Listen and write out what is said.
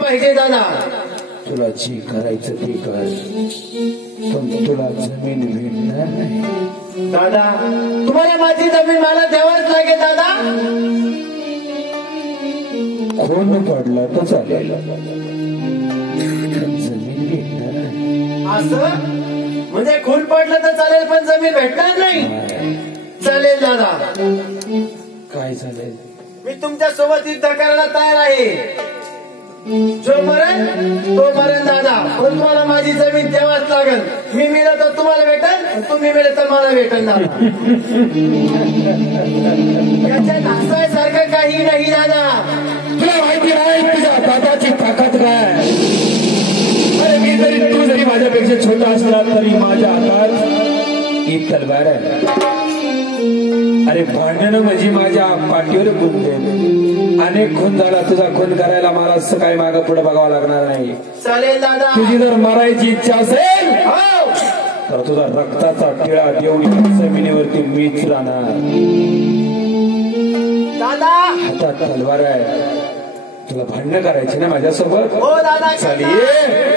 पाहिजे दादा. तुला जे करायचं ते कर. पण तुला जमीन भेटणार नाही. दादा तुम्हाला माझी जमीन मला द्यावाच लागेल दादा. खून पडला तर चालेल. जमीन भेटणार असं? म्हणजे खून पडलं तर चालेल पण जमीन भेटणार नाही? चालेल दादा. काय चालेल? मी तुमच्यासोबत युद्ध करायला तयार आहे. जो मरण तो मरण दादा पण तुम्हाला माझी जमीन तेव्हाच लागल. मी मिळत तर तुम्हाला भेटल तुम्ही मिळत तर मला भेटल दादा. याच्यात हसायसारखं काही नाही दादा. तुला माहिती नाही तुझ्या दादाची ताकद काय? अरे मी जरी तू जरी माझ्यापेक्षा छोटा असला तरी माझ्या हातात ही तलवार आहे. अरे भांडण म्हणजे माझ्या पाठीवर गुंते अनेक खून झाला तुझा खून करायला मला असं काही मागं पुढे बघावं लागणार नाही. चालेल दादा. तुझी जर मरायची इच्छा असेल हो. तर तुझा रक्ताचा टिळा देऊन जमिनीवरती मीच राहणार दादा. हातात तलवार आहे. तुला भांडणं करायची ना माझ्यासोबत? हो दादा चालेल